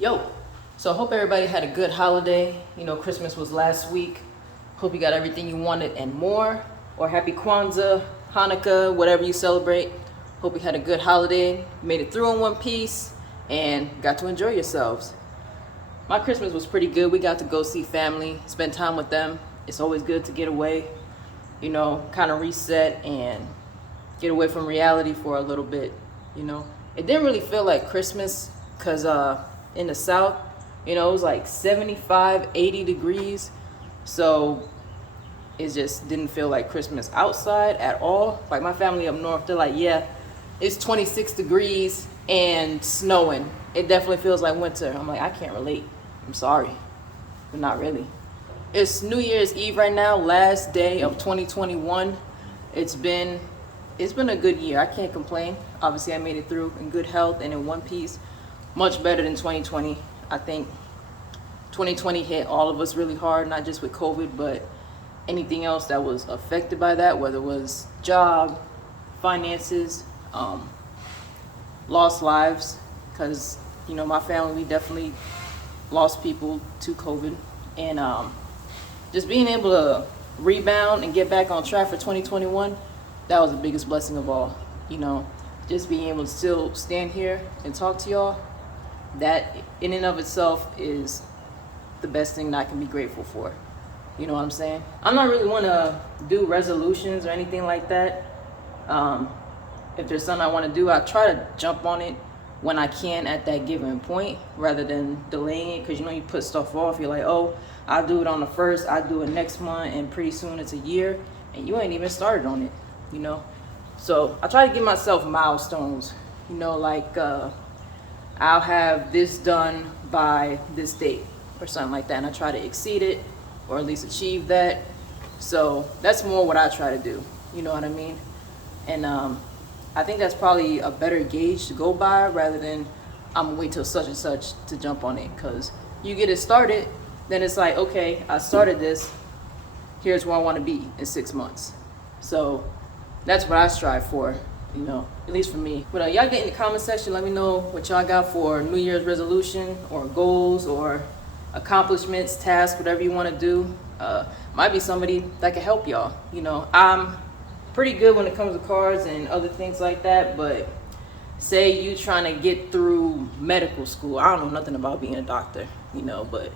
Yo, so I hope everybody had a good holiday. You know, Christmas was last week. Hope you got everything you wanted and more. Or happy Kwanzaa, Hanukkah, whatever you celebrate. Hope you had a good holiday, made it through in one piece, and got to enjoy yourselves. My Christmas was pretty good. We got to go see family, spend time with them. It's always good to get away, you know, kind of reset and get away from reality for a little bit, you know. It didn't really feel like Christmas because in the South, you know, it was like 75, 80 degrees. So it just didn't feel like Christmas outside at all. Like my family up north, they're like, yeah, it's 26 degrees and snowing. It definitely feels like winter. I'm like, I can't relate. I'm sorry, but not really. It's New Year's Eve right now, last day of 2021. It's been a good year. I can't complain. Obviously, I made it through in good health and in one piece. Much better than 2020. I think 2020 hit all of us really hard, not just with COVID, but anything else that was affected by that, whether it was job, finances, lost lives, because, you know, my family, we definitely lost people to COVID. And just being able to rebound and get back on track for 2021, that was the biggest blessing of all. You know, just being able to still stand here and talk to y'all, that in and of itself is the best thing that I can be grateful for. You know what I'm saying? I'm not really want to do resolutions or anything like that. If there's something I want to do, I try to jump on it when I can at that given point rather than delaying it, because you know you put stuff off. You're like, oh, I'll do it on the 1st, I'll do it next month, and pretty soon it's a year and you ain't even started on it, you know. So I try to give myself milestones, you know, like I'll have this done by this date or something like that, and I try to exceed it or at least achieve that. So that's more what I try to do, you know what I mean? And I think that's probably a better gauge to go by rather than I'm gonna wait till such and such to jump on it, because you get it started, then it's like, okay, I started this, here's where I want to be in 6 months. So that's what I strive for, you know, at least for me. But y'all get in the comment section, let me know what y'all got for New Year's resolution or goals or accomplishments, tasks, whatever you want to do. Might be somebody that can help y'all. You know, I'm pretty good when it comes to cars and other things like that, but say you trying to get through medical school. I don't know nothing about being a doctor, you know, but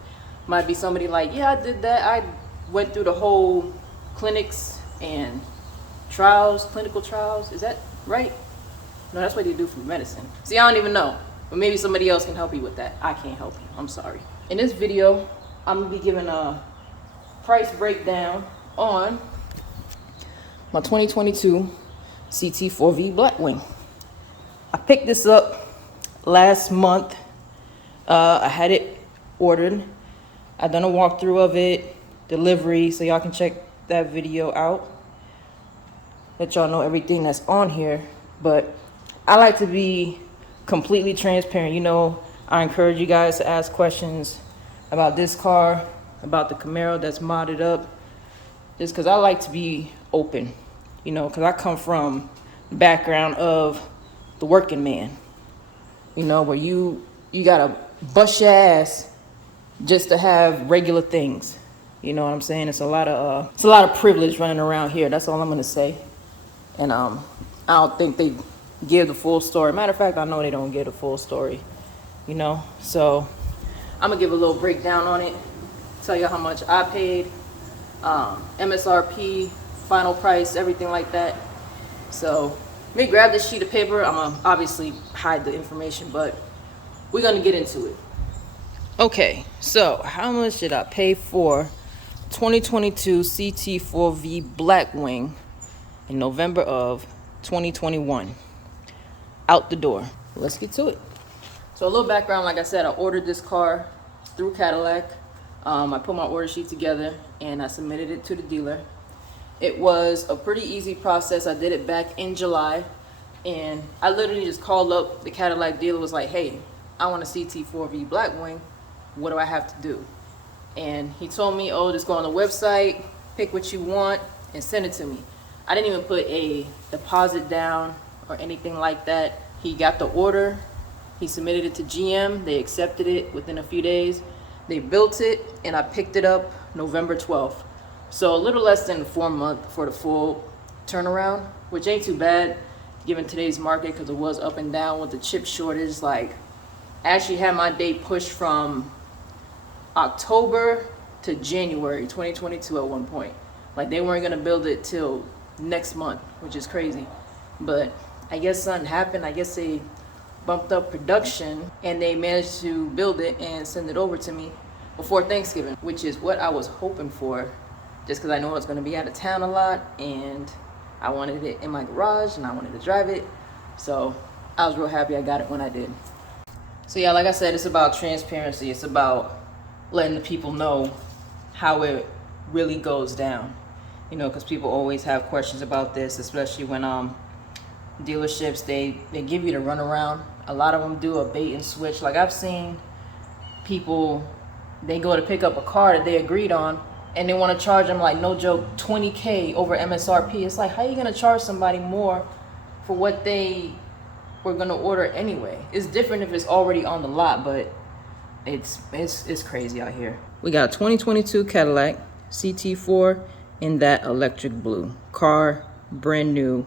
might be somebody like, yeah, I did that. I went through the whole clinics and trials, clinical trials. Is that right? No, that's what they do for medicine. See, I don't even know, but maybe somebody else can help you with that. I can't help you. I'm sorry. In this video, I'm gonna be giving a price breakdown on my 2022 CT4-V Blackwing. I picked this up last month. I had it ordered. I done a walkthrough of it, delivery, so y'all can check that video out. Let y'all know everything that's on here. But I like to be completely transparent. You know, I encourage you guys to ask questions about this car, about the Camaro that's modded up, just because I like to be open, you know, because I come from the background of the working man, you know, where you gotta bust your ass just to have regular things. You know what I'm saying? It's a lot of privilege running around here. That's all I'm gonna say. And I don't think they give the full story. Matter of fact, I know they don't give the full story, you know. So I'm gonna give a little breakdown on it, tell you how much I paid, MSRP, final price, everything like that. So let me grab this sheet of paper. I'm gonna obviously hide the information, but we're gonna get into it. Okay, so how much did I pay for 2022 CT4-V Blackwing in November of 2021? Out the door. Let's get to it. So a little background, like I said, I ordered this car through Cadillac. I put my order sheet together and I submitted it to the dealer. It was a pretty easy process. I did it back in July, and I literally just called up the Cadillac dealer, was like, hey, I want a CT4-V Blackwing. What do I have to do? And he told me, oh, just go on the website, pick what you want, and send it to me. I didn't even put a deposit down or anything like that. He got the order, He submitted it to GM. They accepted it within a few days. They built it, and I picked it up November 12th. So a little less than 4 months for the full turnaround, which ain't too bad given today's market, because it was up and down with the chip shortage. Like, I actually had my date pushed from October to January 2022 at one point. Like, they weren't gonna build it till next month, which is crazy. But I guess something happened. I guess they bumped up production and they managed to build it and send it over to me before Thanksgiving, which is what I was hoping for, just because I know I was gonna be out of town a lot and I wanted it in my garage and I wanted to drive it. So I was real happy I got it when I did. So yeah, like I said, it's about transparency. It's about letting the people know how it really goes down. You know, because people always have questions about this, especially when dealerships, they give you the runaround. A lot of them do a bait and switch. Like, I've seen people, they go to pick up a car that they agreed on and they want to charge them, like, no joke, $20K over MSRP. It's like, how are you going to charge somebody more for what they were going to order anyway? It's different if it's already on the lot, but it's crazy out here. We got a 2022 Cadillac CT4 in that electric blue car, brand new,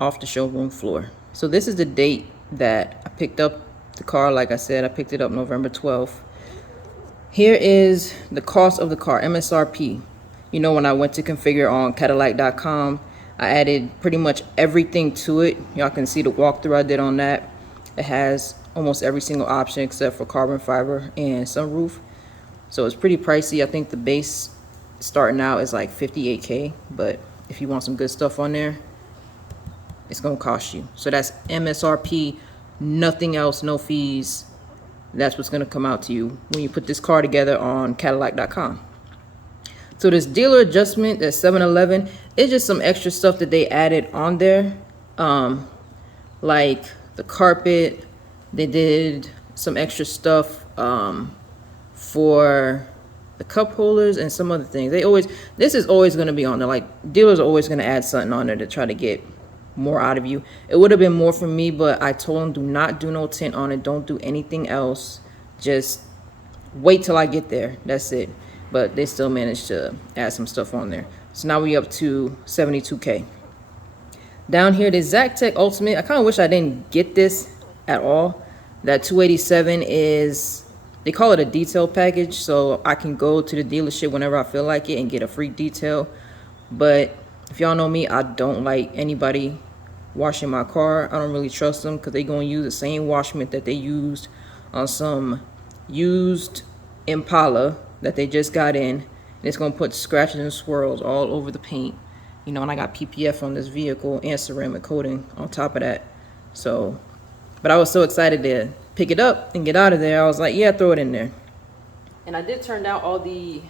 off the showroom floor. So this is the date that I picked up the car. Like I said, I picked it up November 12th. Here is the cost of the car, MSRP. You know, when I went to configure on Cadillac.com, I added pretty much everything to it. Y'all can see the walkthrough I did on that. It has almost every single option except for carbon fiber and sunroof. So it's pretty pricey. I think the base starting out is like $58K, but if you want some good stuff on there, it's gonna cost you. So that's MSRP, nothing else, no fees. That's what's gonna come out to you when you put this car together on Cadillac.com. So this dealer adjustment, that 711, it's just some extra stuff that they added on there. Like the carpet, they did some extra stuff for the cup holders and some other things. This is always gonna be on there. Like, dealers are always gonna add something on there to try to get more out of you. It would have been more for me, but I told them, do not do no tint on it. Don't do anything else. Just wait till I get there. That's it. But they still managed to add some stuff on there. So now we up to 72K. Down here, the Zactec Ultimate. I kind of wish I didn't get this at all. That 287 is, they call it a detail package. So I can go to the dealership whenever I feel like it and get a free detail. But if y'all know me, I don't like anybody washing my car. I don't really trust them because they're going to use the same wash mitt that they used on some used Impala that they just got in. And it's going to put scratches and swirls all over the paint. You know, and I got PPF on this vehicle and ceramic coating on top of that. So, but I was so excited to pick it up and get out of there. I was like, yeah, throw it in there. And I did turn down all the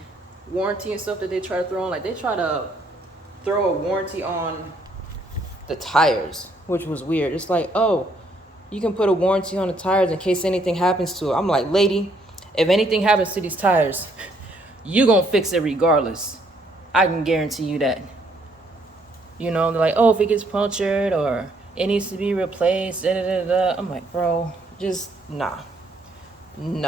warranty and stuff that they try to throw on. Like, they try to throw a warranty on the tires, which was weird. It's like, oh, you can put a warranty on the tires in case anything happens to it. I'm like, lady, if anything happens to these tires, you gonna fix it regardless. I can guarantee you that. You know, they're like, oh, if it gets punctured or it needs to be replaced, da, da, da, da. I'm like, bro, just nah. And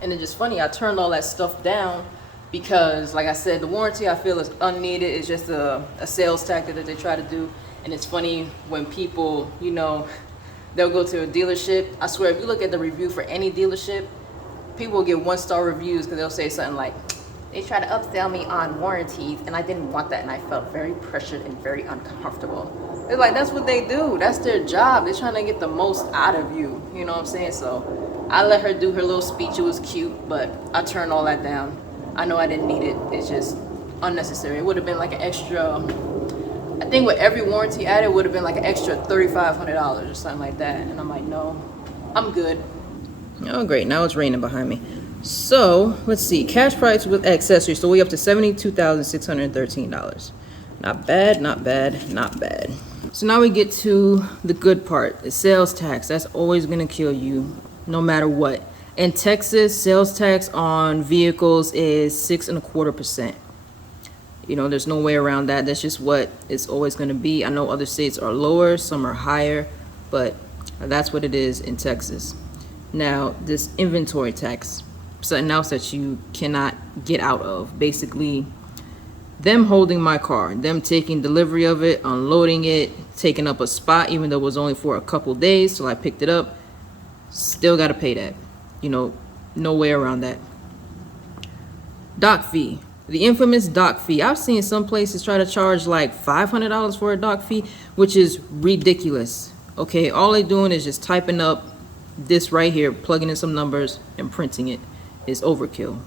it's just funny, I turned all that stuff down because, like I said, the warranty I feel is unneeded. It's just a sales tactic that they try to do. And it's funny when people, you know, they'll go to a dealership. I swear, if you look at the review for any dealership, people will get 1-star reviews because they'll say something like, they try to upsell me on warranties and I didn't want that and I felt very pressured and very uncomfortable. It's like, that's what they do. That's their job. They're trying to get the most out of you. You know what I'm saying? So I let her do her little speech. It was cute, but I turned all that down. I know I didn't need it. It's just unnecessary. It would have been like an extra, I think with every warranty added, would have been like an extra $3,500 or something like that. And I'm like, no, I'm good. Oh, great. Now it's raining behind me. So let's see. Cash price with accessories. So we up to $72,613. Not bad, not bad, not bad. So now we get to the good part. The sales tax. That's always going to kill you no matter what. In Texas, sales tax on vehicles is 6.25%. You know, there's no way around that. That's just what it's always going to be. I know other states are lower, some are higher, but That's what it is in Texas. Now, this inventory tax, something else that you cannot get out of. Basically, them holding my car, them taking delivery of it, unloading it, taking up a spot, even though it was only for a couple days till I picked it up, still got to pay that. You know, no way around that. Dock fee. The infamous dock fee. I've seen some places try to charge like $500 for a dock fee, which is ridiculous. Okay, all they're doing is just typing up this right here, plugging in some numbers and printing it. Is overkill.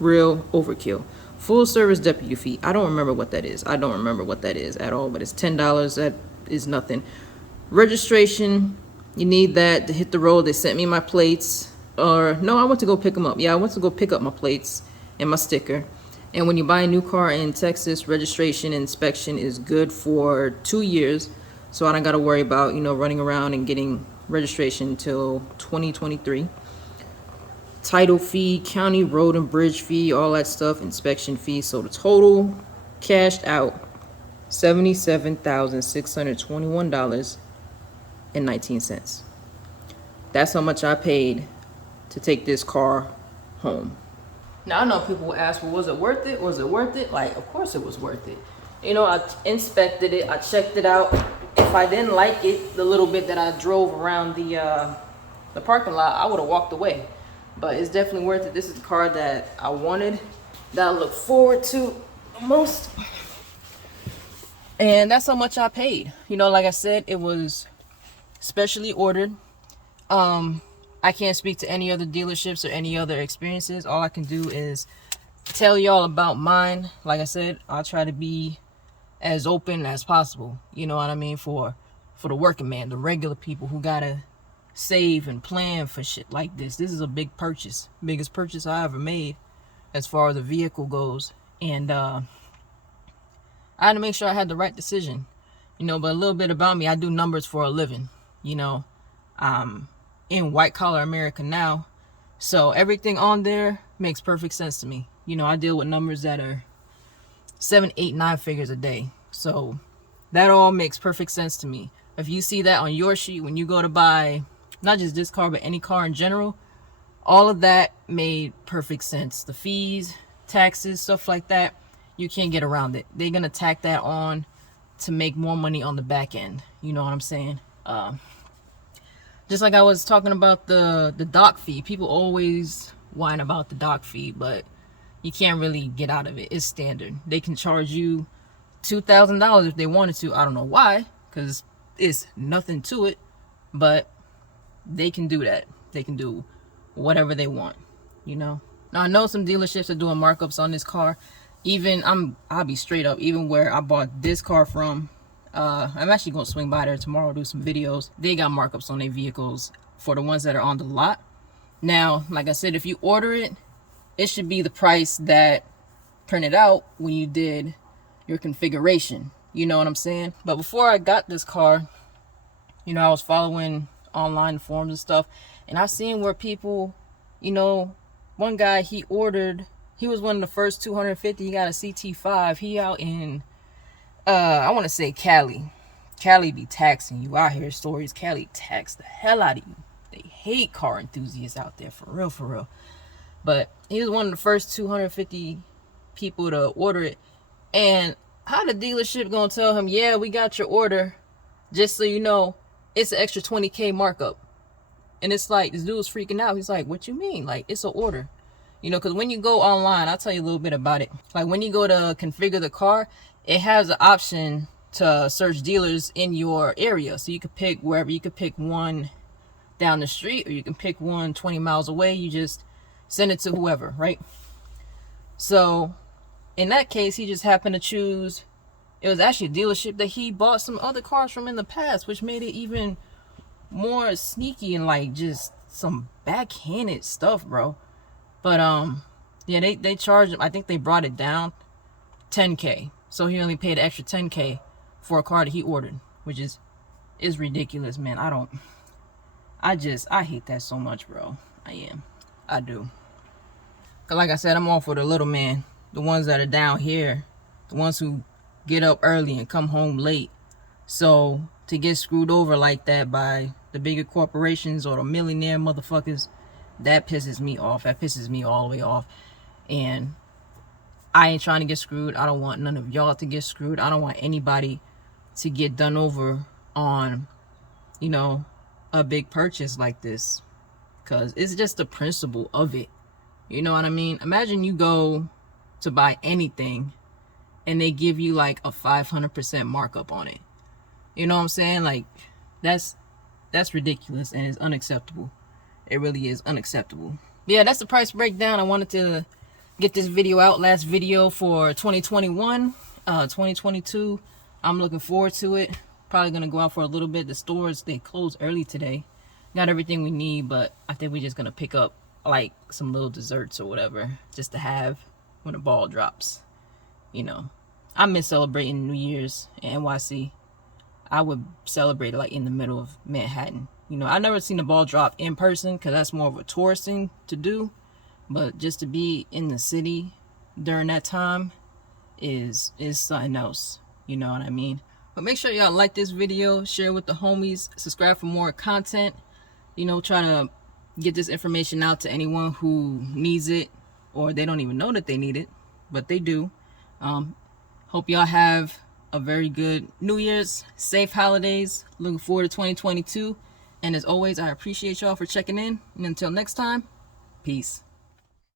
Real overkill. Full service deputy fee. I don't remember what that is. I don't remember what that is at all, but it's $10. That is nothing. Registration. You need that to hit the road. They sent me my plates. Or no, I went to go pick them up. Yeah, I went to go pick up my plates and my sticker. And when you buy a new car in Texas, registration and inspection is good for 2 years. So I don't got to worry about, you know, running around and getting registration until 2023. Title fee, county road and bridge fee, all that stuff, inspection fee. So the total cashed out $77,621.19. That's how much I paid to take this car home. Now, I know people will ask, well, was it worth it? Was it worth it? Like, of course it was worth it. You know, I inspected it. I checked it out. If I didn't like it, the little bit that I drove around the parking lot, I would have walked away. But it's definitely worth it. This is the car that I wanted, that I look forward to the most. And that's how much I paid. You know, like I said, it was specially ordered. I can't speak to any other dealerships or any other experiences. All I can do is tell y'all about mine. Like I said, I'll try to be as open as possible. You know what I mean? For the working man, the regular people who gotta save and plan for shit like this. This is a big purchase. Biggest purchase I ever made as far as the vehicle goes. And I had to make sure I had the right decision. You know, but a little bit about me, I do numbers for a living. You know, in white collar America now, so everything on there makes perfect sense to me. You know, I deal with numbers that are 7, 8, 9 figures a day, so that all makes perfect sense to me. If you see that on your sheet when you go to buy not just this car but any car in general, all of that made perfect sense. The fees, taxes, stuff like that, you can't get around it. They're gonna tack that on to make more money on the back end. You know what I'm saying? Just like I was talking about the dock fee. People always whine about the dock fee, but you can't really get out of it. It's standard. They can charge you $2,000 if they wanted to. I don't know why, because it's nothing to it, but they can do that. They can do whatever they want, you know. Now, I know some dealerships are doing markups on this car. Even, I'll be straight up, even where I bought this car from, I'm actually going to swing by there tomorrow, do some videos. They got markups on their vehicles for the ones that are on the lot. Now, like I said, if you order it, it should be the price that printed out when you did your configuration. You know what I'm saying? But before I got this car, you know, I was following online forums and stuff, and I've seen where people, you know, one guy, he was one of the first 250. He got a CT5. He out in I want to say Cali. Cali be taxing you. I hear stories. Cali tax the hell out of you. They hate car enthusiasts out there, for real, for real. But he was one of the first 250 people to order it. And how the dealership gonna tell him, yeah, we got your order, just so you know, it's an extra 20K markup? And it's like, this dude's freaking out. He's like, what you mean? Like, it's an order. You know, because when you go online, I'll tell you a little bit about it. Like, when you go to configure the car, it has an option to search dealers in your area. So you could pick wherever. You could pick one down the street, or you can pick one 20 miles away. You just send it to whoever, right? So in that case, he just happened to choose, it was actually a dealership that he bought some other cars from in the past, which made it even more sneaky and like just some backhanded stuff, bro. But yeah, they charged him. I think they brought it down 10K. So he only paid an extra 10K for a car that he ordered, which is ridiculous, man. I hate that so much, bro. I do. Cause like I said, I'm all for the little man, the ones that are down here, the ones who get up early and come home late. So to get screwed over like that by the bigger corporations or the millionaire motherfuckers, that pisses me off. That pisses me all the way off. And I ain't trying to get screwed. I don't want none of y'all to get screwed. I don't want anybody to get done over on, you know, a big purchase like this. Because it's just the principle of it. You know what I mean? Imagine you go to buy anything and they give you like a 500% markup on it. You know what I'm saying? Like, that's ridiculous and it's unacceptable. It really is unacceptable. Yeah, that's the price breakdown. I wanted to get this video out. Last video for 2021. 2022, I'm looking forward to it. Probably gonna go out for a little bit. The stores, they closed early today. Got everything we need, but I think we're just gonna pick up like some little desserts or whatever just to have when the ball drops. You know, I miss celebrating New Year's in NYC. I would celebrate it like in the middle of Manhattan. You know, I've never seen the ball drop in person because that's more of a tourist thing to do. But just to be in the city during that time is something else. You know what I mean? But make sure y'all like this video, share with the homies, subscribe for more content. You know, try to get this information out to anyone who needs it or they don't even know that they need it, but they do. Hope y'all have a very good New Year's, safe holidays. Looking forward to 2022. And as always, I appreciate y'all for checking in. And until next time, peace.